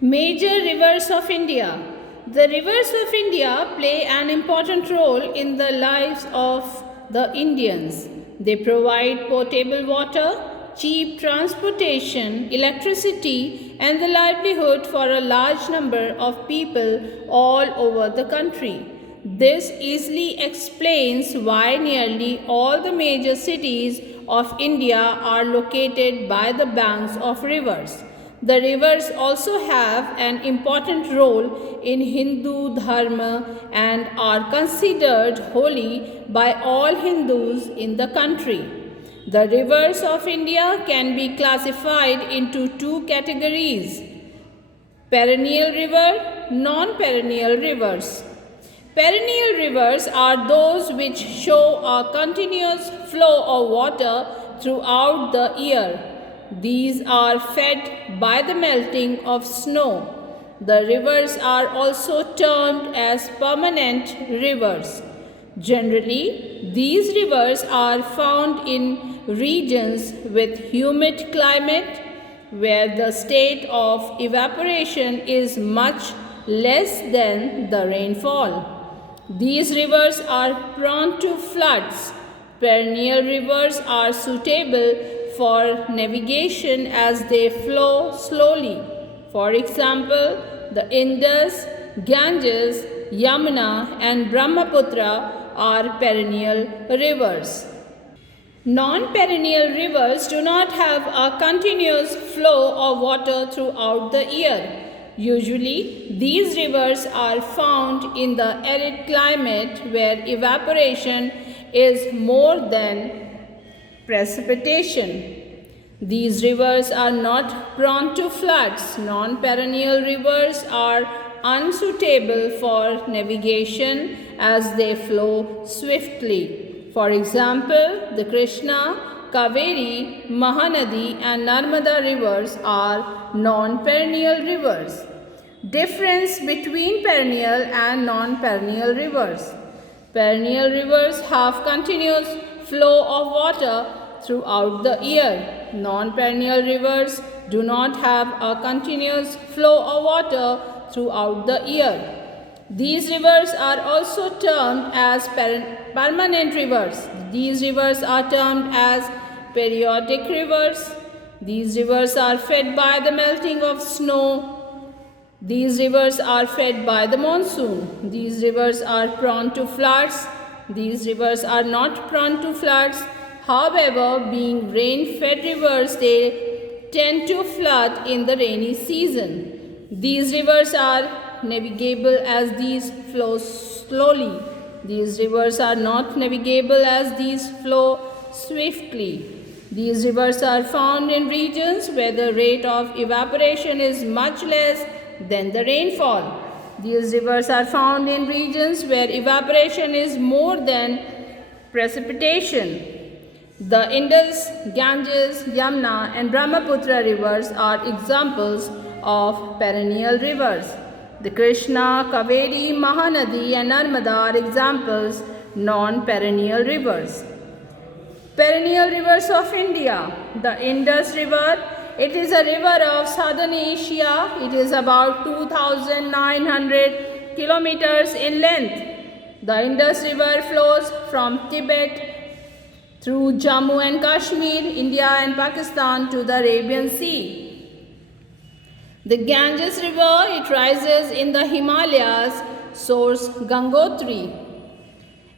Major rivers of India. The rivers of India play an important role in the lives of the Indians. They provide potable water, cheap transportation, electricity, and the livelihood for a large number of people all over the country. This easily explains why nearly all the major cities of India are located by the banks of rivers. The rivers also have an important role in Hindu Dharma and are considered holy by all Hindus in the country. The rivers of India can be classified into two categories: perennial river, non-perennial rivers. Perennial rivers are those which show a continuous flow of water throughout the year. These are fed by the melting of snow. The rivers are also termed as permanent rivers. Generally, these rivers are found in regions with humid climate where the state of evaporation is much less than the rainfall. These rivers are prone to floods. Perennial rivers are suitable for navigation as they flow slowly. For example, the Indus, Ganges, Yamuna, and Brahmaputra are perennial rivers. Non-perennial rivers do not have a continuous flow of water throughout the year. Usually, these rivers are found in the arid climate where evaporation is more than precipitation. These rivers are not prone to floods. Non-perennial rivers are unsuitable for navigation as they flow swiftly. For example, the Krishna, Kaveri, Mahanadi, and Narmada rivers are non-perennial rivers. Difference between perennial and non-perennial rivers. Perennial rivers have continuous flow of water throughout the year. Non-perennial rivers do not have a continuous flow of water throughout the year. These rivers are also termed as permanent rivers. These rivers are termed as periodic rivers. These rivers are fed by the melting of snow. These rivers are fed by the monsoon. These rivers are prone to floods. These rivers are not prone to floods. However, being rain-fed rivers, they tend to flood in the rainy season. These rivers are navigable as these flow slowly. These rivers are not navigable as these flow swiftly. These rivers are found in regions where the rate of evaporation is much less than the rainfall. These rivers are found in regions where evaporation is more than precipitation. The Indus, Ganges, Yamuna, and Brahmaputra rivers are examples of perennial rivers. The Krishna, Kaveri, Mahanadi, and Narmada are examples non-perennial rivers. Perennial rivers of India. The Indus River, it is a river of southern Asia. It is about 2,900 kilometers in length. The Indus River flows from Tibet through Jammu and Kashmir, India and Pakistan to the Arabian Sea. The Ganges River, it rises in the Himalayas, source Gangotri,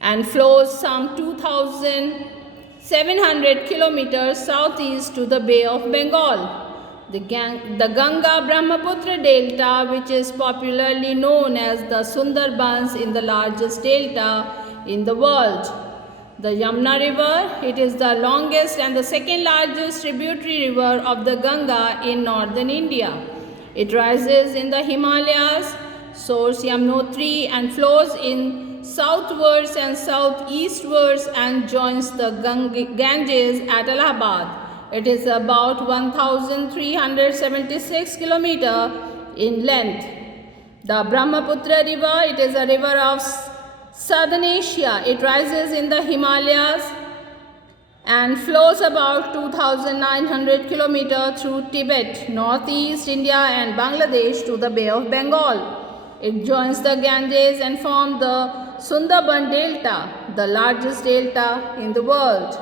and flows some 2,700 kilometers southeast to the Bay of Bengal. The Ganga Brahmaputra Delta, which is popularly known as the Sundarbans, in the largest delta in the world. The Yamuna River, it is the longest and the second largest tributary river of the Ganga in northern India. It rises in the Himalayas, source Yamunotri, and flows in southwards and southeastwards and joins the Ganges at Allahabad. It is about 1,376 kilometers in length. The Brahmaputra River, it is a river of southern Asia. It rises in the Himalayas and flows about 2,900 kilometers through Tibet, northeast India and Bangladesh to the Bay of Bengal. It joins the Ganges and forms the Sundarban Delta, the largest delta in the world.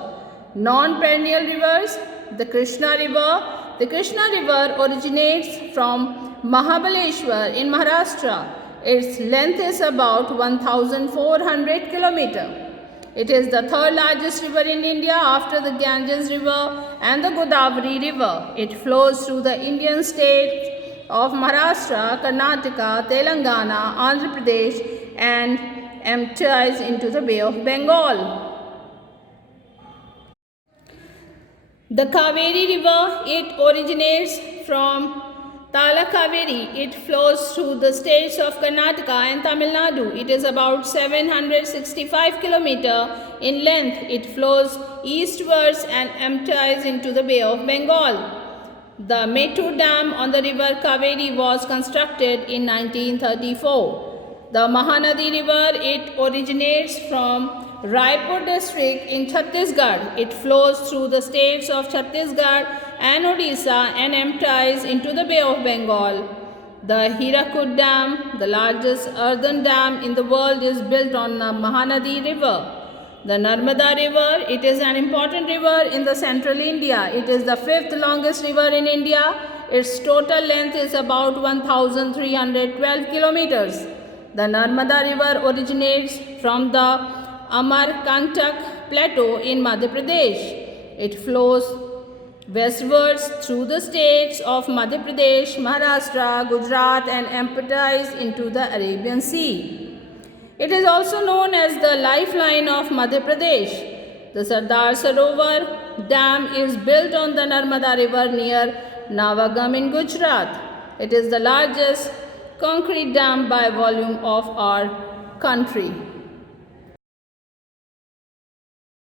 Non-perennial rivers, the Krishna River. The Krishna River originates from Mahabaleshwar in Maharashtra. Its length is about 1,400 kilometers. It is the third largest river in India after the Ganges River and the Godavari River. It flows through the Indian states of Maharashtra, Karnataka, Telangana, Andhra Pradesh and empties into the Bay of Bengal. The Kaveri River, it originates from Talakaveri. It flows through the states of Karnataka and Tamil Nadu. It is about 765 kilometers in length. It flows eastwards and empties into the Bay of Bengal. The Mettur Dam on the river Kaveri was constructed in 1934. The Mahanadi River, it originates from Raipur district in Chhattisgarh. It flows through the states of Chhattisgarh and Odisha and empties into the Bay of Bengal. The Hirakud Dam, the largest earthen dam in the world, is built on the Mahanadi River. The Narmada River, it is an important river in the central India. It is the fifth longest river in India. Its total length is about 1,312 kilometers. The Narmada River originates from the Amarkantak Plateau in Madhya Pradesh. It flows westwards through the states of Madhya Pradesh, Maharashtra, Gujarat and empties into the Arabian Sea. It is also known as the lifeline of Madhya Pradesh. The Sardar Sarovar Dam is built on the Narmada River near Navagam in Gujarat. It is the largest concrete dam by volume of our country.